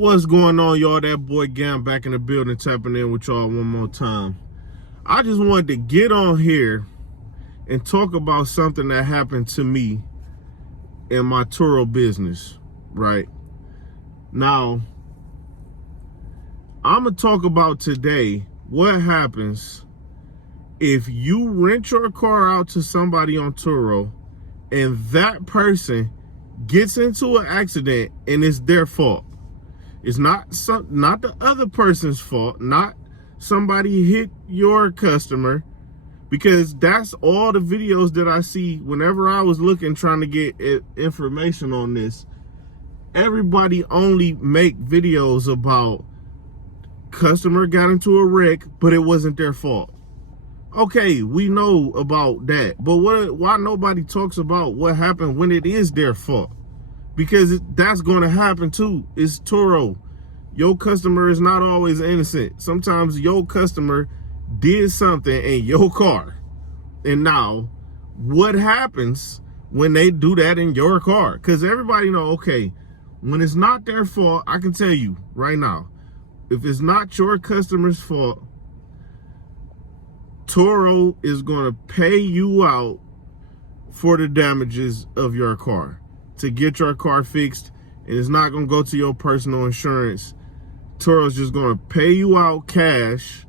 What's going on, y'all? That boy Gam back in the building, tapping in with y'all one more time. I just wanted to get on here and talk about something that happened to me in my Turo business, right? Now, I'm going to talk about today what happens if you rent your car out to somebody on Turo and that person gets into an accident and it's their fault. It's not the other person's fault, not somebody hit your customer, because that's all the videos that I see whenever I was looking, trying to get information on this. Everybody only make videos about customer got into a wreck, but it wasn't their fault. Okay, we know about that, but why nobody talks about what happened when it is their fault? Because that's going to happen too. It's Turo. Your customer is not always innocent. Sometimes your customer did something in your car. And now, what happens when they do that in your car? Because everybody know, okay, when it's not their fault, I can tell you right now, if it's not your customer's fault, Turo is going to pay you out for the damages of your car to get your car fixed, and it's not going to go to your personal insurance. Turo's just going to pay you out cash.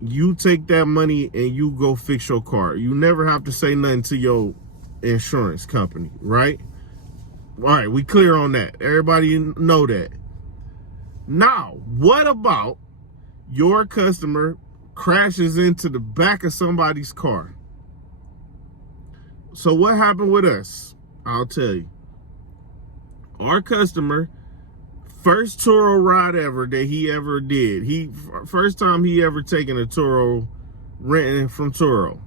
You take that money and you go fix your car. You never have to say nothing to your insurance company, right? All right, we clear on that. Everybody know that. Now, what about your customer crashes into the back of somebody's car? So what happened with us? I'll tell you. Our customer, first Turo ride ever that he ever did. First time he ever taken a Turo, renting from Turo.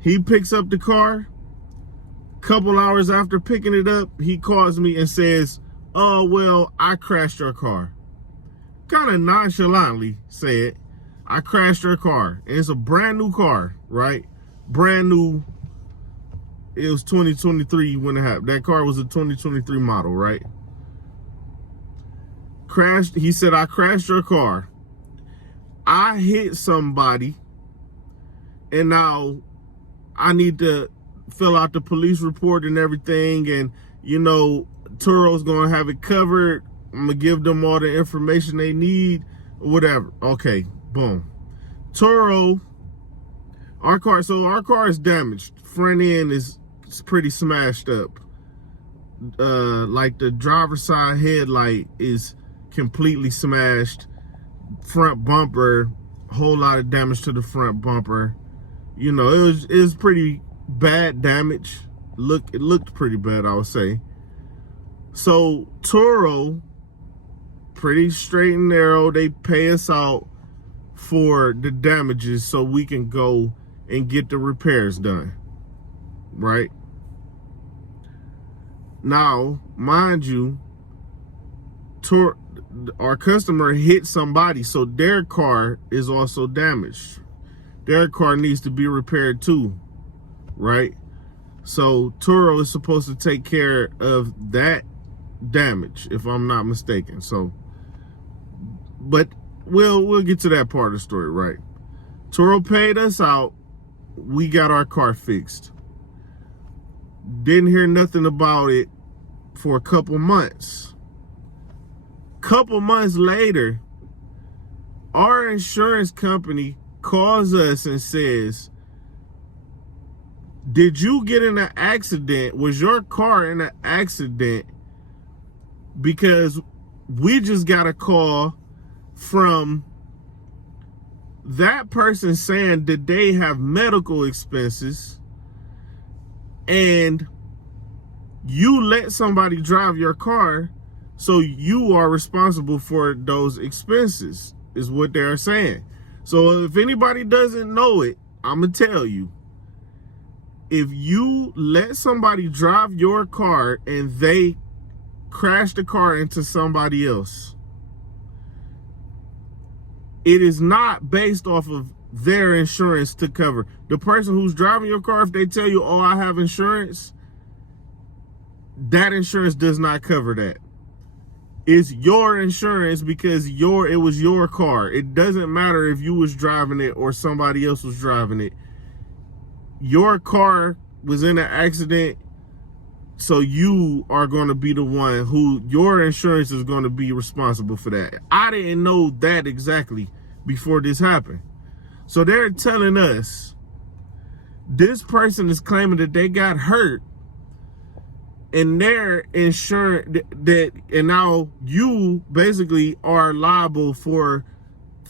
He picks up the car. Couple hours after picking it up, he calls me and says, "Oh, well, I crashed your car." Kind of nonchalantly said, "I crashed your car." And it's a brand new car, right? Brand new. It was 2023 when it happened. That car was a 2023 model, right? Crashed. He said, "I crashed your car. I hit somebody, and now I need to fill out the police report and everything. And, you know, Turo's going to have it covered. I'm going to give them all the information they need, whatever." Okay, boom. Turo, our car is damaged. Front end is pretty smashed up. Like the driver's side headlight is completely smashed. Front bumper, whole lot of damage to the front bumper. You know, it was pretty bad damage. It looked pretty bad, I would say. So Turo, pretty straight and narrow, they pay us out for the damages so we can go and get the repairs done, right? Now, mind you, our customer hit somebody, so their car is also damaged. Their car needs to be repaired too, right? So Turo is supposed to take care of that damage, if I'm not mistaken. So, but we'll get to that part of the story, right? Turo paid us out. We got our car fixed. Didn't hear nothing about it for a couple months. Couple months later, our insurance company calls us and says, "Did you get in an accident? Was your car in an accident? Because we just got a call from that person saying that they have medical expenses, and you let somebody drive your car, so you are responsible for those expenses," is what they're saying. So if anybody doesn't know it, I'm going to tell you. If you let somebody drive your car and they crash the car into somebody else, it is not based off of their insurance to cover. The person who's driving your car, if they tell you, "Oh, I have insurance," that insurance does not cover that. It's your insurance because it was your car. It doesn't matter if you was driving it or somebody else was driving it. Your car was in an accident, so you are going to be the one who your insurance is going to be responsible for that. I didn't know that exactly before this happened. So they're telling us this person is claiming that they got hurt and their insurance and now you basically are liable for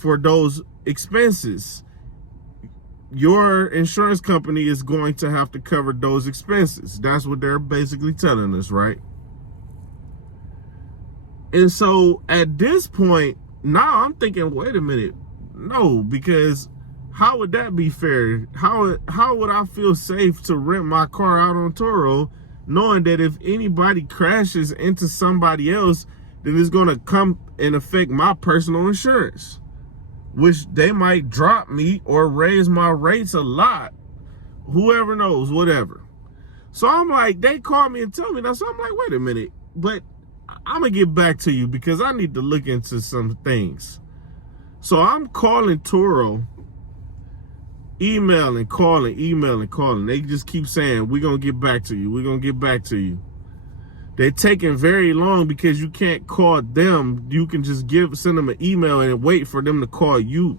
those expenses. Your insurance company is going to have to cover those expenses. That's what they're basically telling us, right? And so at this point, now I'm thinking, wait a minute, no, because how would that be fair? How would I feel safe to rent my car out on Turo, knowing that if anybody crashes into somebody else, then it's going to come and affect my personal insurance, which they might drop me or raise my rates a lot. Whoever knows, whatever. So I'm like, they call me and tell me that. So I'm like, wait a minute, but I'm going to get back to you because I need to look into some things. So I'm calling Turo, emailing, calling. They just keep saying, we're going to get back to you. We're going to get back to you. They're taking very long because you can't call them. You can just send them an email and wait for them to call you.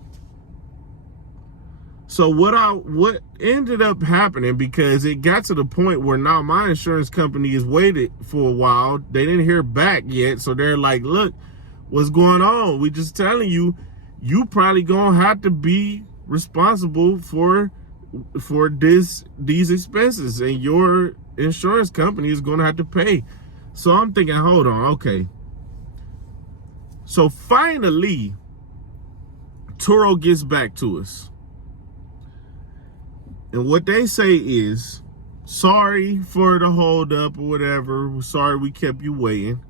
So what ended up happening, because it got to the point where now my insurance company has waited for a while. They didn't hear back yet. So they're like, look, what's going on? We just telling you, you probably gonna have to be responsible for these expenses, and your insurance company is gonna have to pay. So I'm thinking, hold on, okay. So finally, Turo gets back to us. And what they say is, sorry for the holdup or whatever. We're sorry we kept you waiting.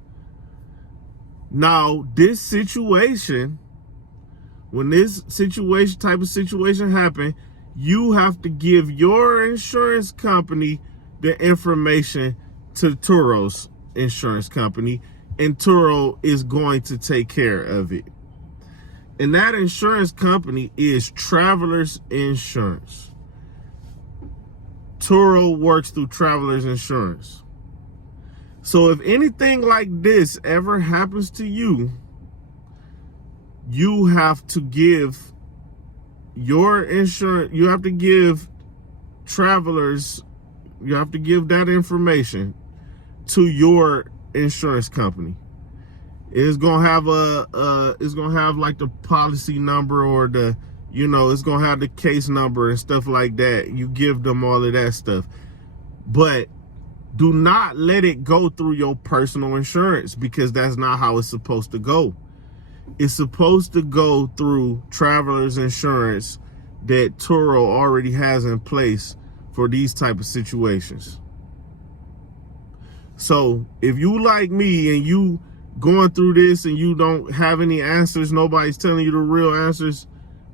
Now, this situation, when this type of situation happen, you have to give your insurance company the information to Turo's insurance company, and Turo is going to take care of it. And that insurance company is Travelers Insurance. Turo works through Travelers Insurance. So if anything like this ever happens to you, you have to give your insurance, you have to give Travelers, you have to give that information to your insurance company. It's gonna have it's gonna have like the policy number or the, it's gonna have the case number and stuff like that. You give them all of that stuff, but do not let it go through your personal insurance, because that's not how it's supposed to go. It's supposed to go through Travelers Insurance that Turo already has in place for these type of situations. So if you like me and you going through this and you don't have any answers, nobody's telling you the real answers,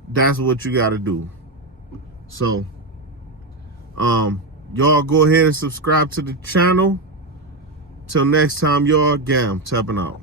that's what you got to do. So y'all go ahead and subscribe to the channel. Till next time, y'all, Gam tapping out.